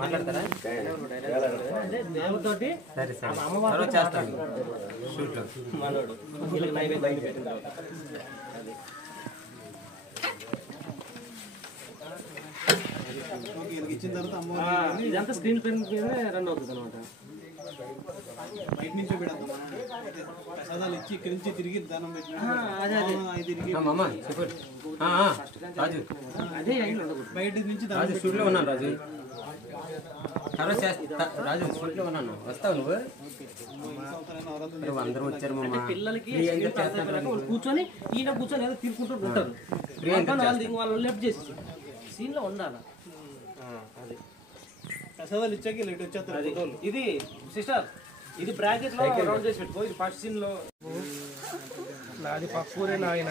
మాట్లాడతారా దేవుడితోటి అమ్మవారు చేస్తాను షూట్లో మనోడు వీళ్ళకి నైవేద్యం పెట్టింది. ఇదంతా స్క్రీన్ ప్రింట్ మీద రన్ అవుతుంది అనమాట. బయట నుంచి ప్రసాదాలు ఇచ్చి ఇక్కడి నుంచి తిరిగి దానం పెట్టిన బయట నుంచి రాజు షూట్లో ఉన్నాను. రాజు రాజు షూట్లో ఉన్నాను. వస్తావు నువ్వు? అందరూ వచ్చారు పిల్లలకి కూర్చొని ఈయన కూర్చొని ఏదో తీసుకుంటూ ఉంటారు. వాళ్ళు లెఫ్ట్ చేసి సీన్ లో ఉండాలి. ప్రసాదాలు ఇచ్చాక లేట్ వచ్చేస్తారు. ఇది సిస్టర్ ఇది బ్రాకెట్ లో రౌండ్ చేసి పెట్టుకో. ఇది ఫస్ట్ సీన్ లో నాది పక్కూరే నాయన.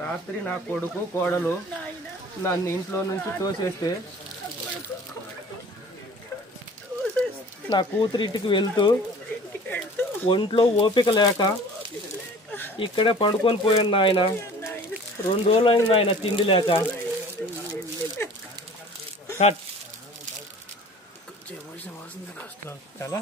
రాత్రి నా కొడుకు కోడలు నన్ను ఇంట్లో నుంచి తోసేస్తే నా కూతురింటికి వెళ్తూ ఒంట్లో ఓపిక లేక ఇక్కడే పడుకొని పోయాను నాయన. 2 రోజులు అయింది నాయన తిండి లేక. కట్ చాలా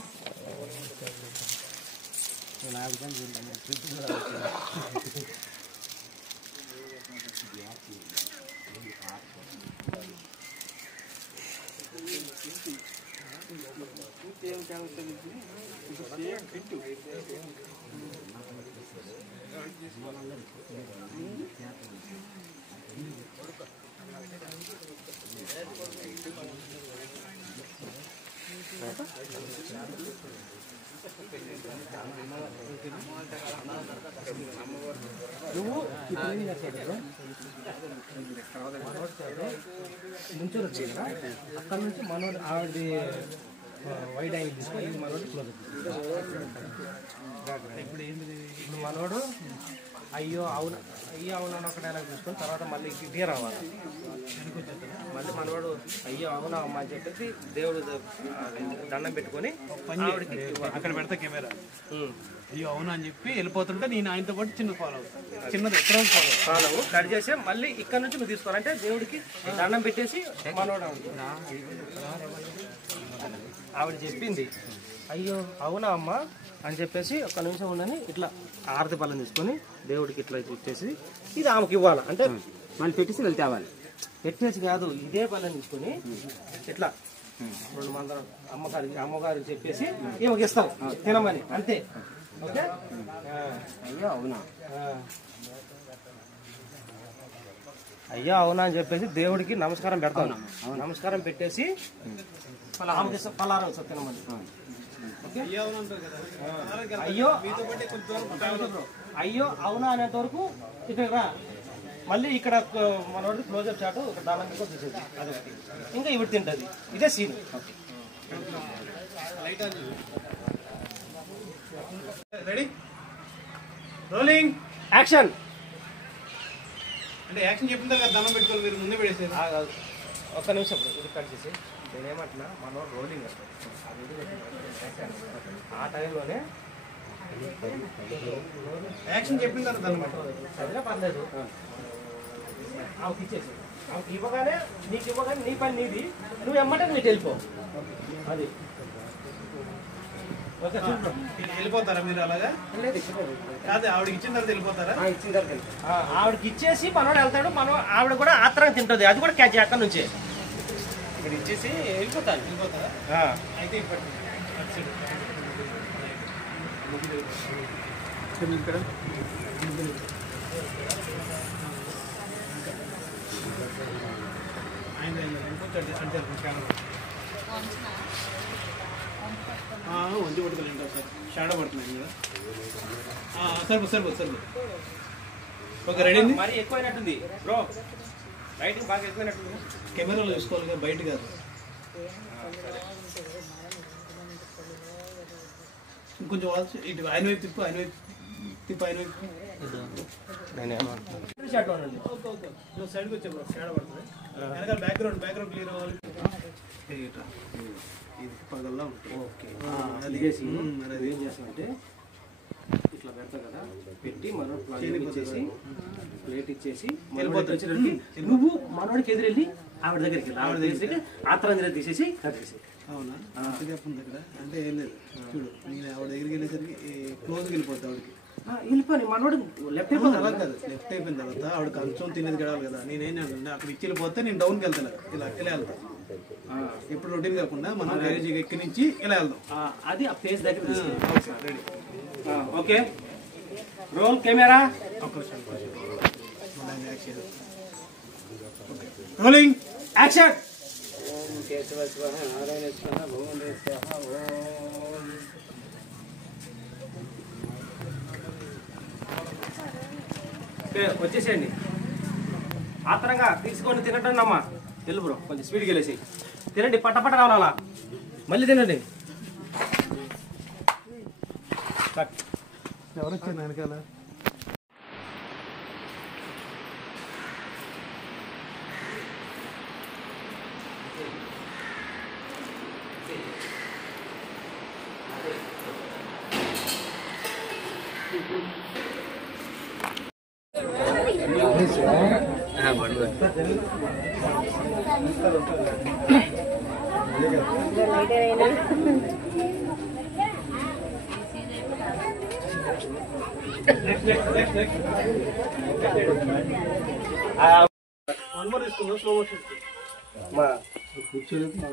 ముంచూరు వచ్చేది అక్కడ నుంచి మనోడు ఆవిడది వైడ్ యాంగిల్ తీసుకొని ఇది మనోడు క్లోజ్. ఇప్పుడు ఏంటి మనోడు అయ్యో అవును అయ్యో అవునా ఒక డైలాగ్ తీసుకొని తర్వాత మళ్ళీ ఇటే రావాలి. మళ్ళీ మనోడు అయ్యో అవునా అమ్మ అని చెప్పేసి దేవుడు దండం పెట్టుకొని అక్కడ పెడతా కెమెరా. అయ్యో అవునా అని చెప్పి వెళ్ళిపోతుంటే నేను ఆయనతో పాటు చిన్న ఫాలో అవుతాను. చిన్నది ఎక్కడ ఫాలో కట్ చేసి మళ్ళీ ఇక్కడ నుంచి నువ్వు తీసుకోవాలంటే దేవుడికి దండం పెట్టేసి మనోడు ఆవిడ చెప్పింది అయ్యో అవునా అమ్మ అని చెప్పేసి ఒక్క నిమిషం ఉండని ఇట్లా ఆరతి పళ్ళం తీసుకొని దేవుడికి ఇట్లా ఇచ్చేసి ఇది ఆమెకి ఇవ్వాలి. అంటే మళ్ళీ పెట్టేసి వెళ్తే అవ్వాలి. పెట్టేసి కాదు ఇదే పళ్ళం తీసుకొని ఇట్లా 2 మంది అమ్మగారికి చెప్పేసి ఈమెకి ఇస్తాం తినమని అంతే. ఓకే అయ్యో అవునా అయ్యో అవునా అని చెప్పేసి దేవుడికి నమస్కారం పెడతాం. నమస్కారం పెట్టేసి పలారం తినమని. అయ్యో అయ్యో అవునా అనేంత వరకు ఇక్కడ రా. మళ్ళీ ఇక్కడ మనోడికి క్లోజప్ చాటు ఇక్కడ దానం మీద చూసేది అదొకటి. ఇంకా ఇవి తింటది. ఇదే సీన్. Ready rolling action. అంటే యాక్షన్ చెప్పిన తర్వాత దండం పెట్టుకోవాలి. మీరు ముందే పెడేసారు. ఒక్క నిమిషం ఇది కట్ చేసి నేనేమంటున్నా మనం రోలింగ్ ఆ టైంలోనే యాక్షన్ చెప్పిన తర్వాత దండం అదే పర్లేదు. ఆమెకి ఇచ్చేసి ఆమెకి ఇవ్వగానే నీకు ఇవ్వగానే నీ పని నీది. నువ్వు ఎమ్మటే నీకు వెళ్ళిపో. అది ఓకే. వెళ్ళిపోతారా మీరు అలాగా? కాదు ఆవిడకి ఇచ్చిన తర్వాత వెళ్ళిపోతారా? ఇచ్చిన తర్వాత ఆవిడకి ఇచ్చేసి మనోడు వెళ్తాడు. మనం ఆవిడ కూడా ఆత్రం తింటుంది. అది కూడా క్యాచ్ అక్కడ నుంచి ఇక్కడ ఇచ్చేసి వెళ్ళిపోతాను. వెళ్ళిపోతారా? అయితే ఇక్కడ వంచి పట్టుకోలేదు సార్. షాడో పడుతున్నాయి కదా. సరిపోతుంది. Okay ready. మరి ఎక్కువైనట్టుంది బ్రో. రైటింగ్ బాగా ఎక్కువైనట్టుంది. కెమెరాలో చూసుకోవాలి కదా, బయట కాదు. ఇంకొంచెం ఇటు ఆయన వైపు తిప్పు, ఆయన వైపు తిప్పు, ఆయన వైపు సైడ్కి వచ్చా బ్రో. షాడో పడుతుంది. వెనకాల బ్యాక్గ్రౌండ్ క్లియర్ అవ్వాలి. ఇది పగల్లా ఉంటుంది. ఓకే. అది ఏం చేస్తామంటే ఇట్లా పెడతావు కదా పెట్టి మనోడు ప్లేట్ ఇచ్చేసి నువ్వు మనోడికి ఎదురెళ్ళి ఆవిడ దగ్గరికి వెళ్ళి ఆవిడ దగ్గరికి ఆత్రాంజలి తీసేసి కట్టేసి. అవునా? దగ్గర అంటే ఏం లేదు చూడు, నేను ఆవిడ దగ్గరికి వెళ్ళేసరికి క్లోజ్కి వెళ్ళిపోతా ఆవిడకి వెళ్ళిపోయి మనోడు లెఫ్ట్ అయిపోయింది. అలా కాదు, లెఫ్ట్ అయిపోయిన తర్వాత ఆవిడ కొంచెం తినేది గడవాలి కదా. నేనేం చేస్తాను, అక్కడ ఇచ్చి వెళ్ళిపోతే నేను డౌన్కి వెళ్తాను, ఇలా వెళ్తాను. ఎప్పుడు రొటీన్ కాకుండా మనం గ్యారేజ్ ఎక్కడి నుంచి ఇలా వెళ్దాం. అది ఆ ప్లేస్ దగ్గర ready. Okay, roll camera, rolling action. వచ్చేసేయండి, ఆత్రంగా తీసుకోండి, తినటండి అమ్మా. వెళ్ళు బ్రో, కొంచెం స్పీడ్కి వెళ్ళేసి తినండి, పట్టపట్ట రావాలా, మళ్ళీ తినండి. ఎవరు వచ్చారు వెనకాల?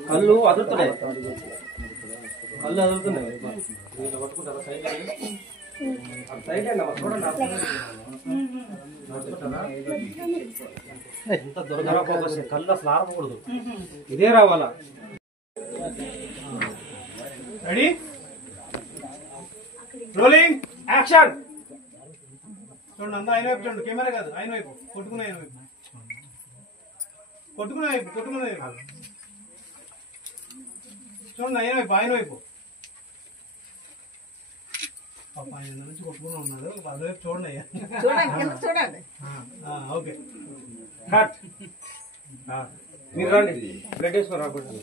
కళ్ళు అదురుతున్నాయి, కళ్ళు అదురుతున్నాయి. సైడ్ అండి చూడండి, ఎంత దొరకరా కళ్ళు అసలు ఆరకూడదు, ఇదే రావాలా. Ready, rolling action. చూడండి, అంతా ఆయన వైపు చూడండి, కెమెరా కాదు, ఆయన వైపు కొట్టుకునే, ఆయన వైపు కొట్టుకునే వైపు, కొట్టుకునే వైపు చూడండి, ఆయన వైపు, ఆయన వైపు. పాప ఆయన నుంచి కొట్టుకుని ఉన్నాడు, వాళ్ళ వైపు చూడండి అయ్యా, చూడండి. Okay, cut. మీరు రండి, బ్లడ్ వేసుకొని రాకూడదు.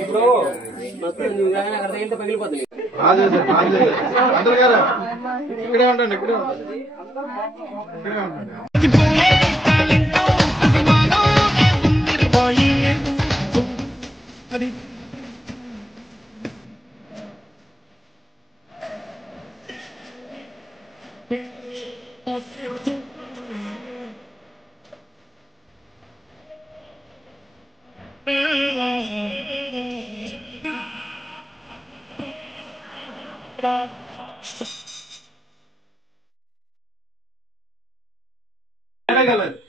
ఇప్పుడు అక్కడ తగిలితే పగిలిపోతుంది. ఇక్కడే ఉండండి, ఇక్కడే ఉండండి.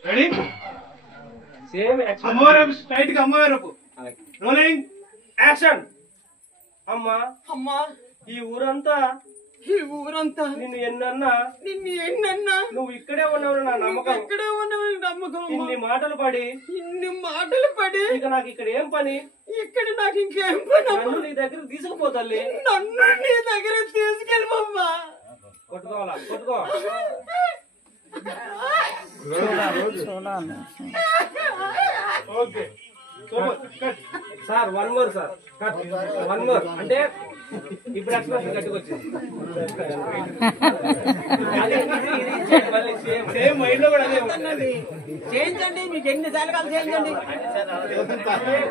రెడీ, సేమ్ అమ్మవారు స్ట్రైట్ గా, అమ్మవారు రోలింగ్ యాక్షన్. అమ్మా, అమ్మా, ఈ ఊరంతా ఈ ఊరంతా నిన్ను ఎన్నన్నా నువ్వు ఇక్కడే ఉన్నావు నా నమ్మకం. ఇక్కడే ఉన్నవి నమ్మకం. ఇన్ని మాటలు పడి ఇక నాకు ఇక్కడ ఏం పని, ఇక్కడ నాకు ఇంకేం పని. నన్ను నీ దగ్గర తీసుకుపోతాలి, నన్ను నీ దగ్గర తీసుకెళ్ళమ్మా. కొట్టుకోవాలా, కొట్టుకో. Okay, sir one more, sir cut, one more. అంటే ఇప్పుడు ఎక్స్ప్రెషన్ కట్టుకొచ్చింది, సేమ్ మైండ్ లో కూడా అదే ఉంటుంది. చేయించండి, మీకు ఎన్ని సార్లు కాదు చేయించండి,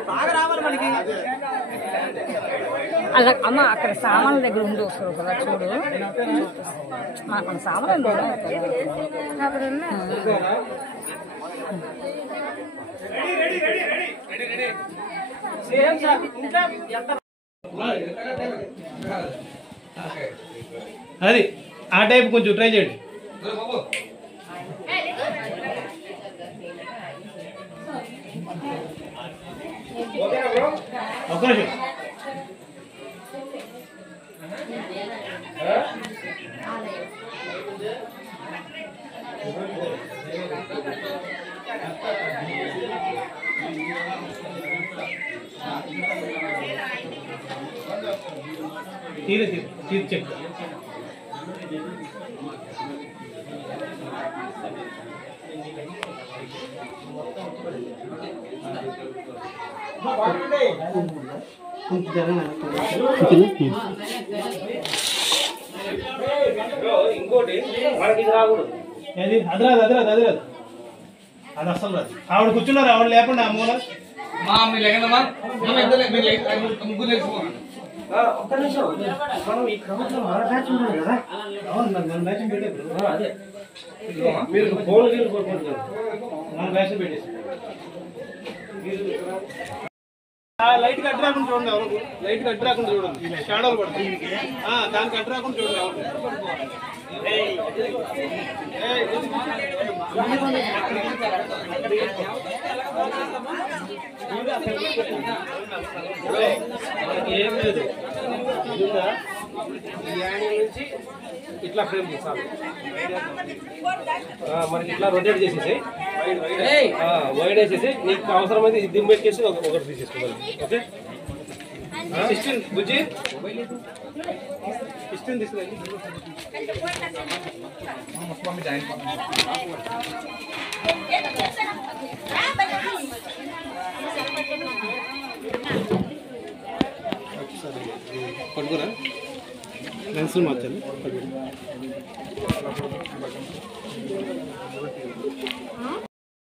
బాగా రావాలి మనకి. అలా అమ్మ అక్కడ సామాన్ల దగ్గర ఉండి వస్తారు కదా, చూడు మన సామాన్లు అక్కడ సేమ్ సార్. ఇంకా ఎంత అది ఆ టైప్ కొంచెం ట్రై చేయండి. ఒక నిమిషం, తీరే తీరు చెక్. కొంచెం జరగండి. ఇంకోటి మనకి ఇది రాకూడదు. అది రాదు అది అసలు రాదు. ఆవిడ కూర్చున్నారు, ఆవిడ లేకుండా ఆ మూల ఒక్క నిమిషం మనం ఈ ప్రభుత్వం మన బ్యాచ్ ఉన్నాడు కదా. అదే మీరు ఫోన్ గీలు కొట్టుకుంటారు, మన బ్యాచ్ పెట్టేసి లైట్ కట్ రాకుండా చూడండి. ఎవరు లైట్ కట్ రాకుండా చూడండి, షాడోలు పడుతుంది. దానికి కట్ రాకుండా చూడండి. మనకి ఏం లేదు. ఈ యాంగిల్ నుంచి ఇట్లా ఫ్రేమ్ చేసాలి. మనకి ఇట్లా రొటేట్ చేసేసి వైడ్ వేసేసి నీకు అవసరమైతే దిమ్ పెట్టేసి ఒకటి తీసేసుకోవాలి. ఓకే బుజ్జి 16 తీసుకురండి. పట్టుకురా లెన్స్ మార్చాలి.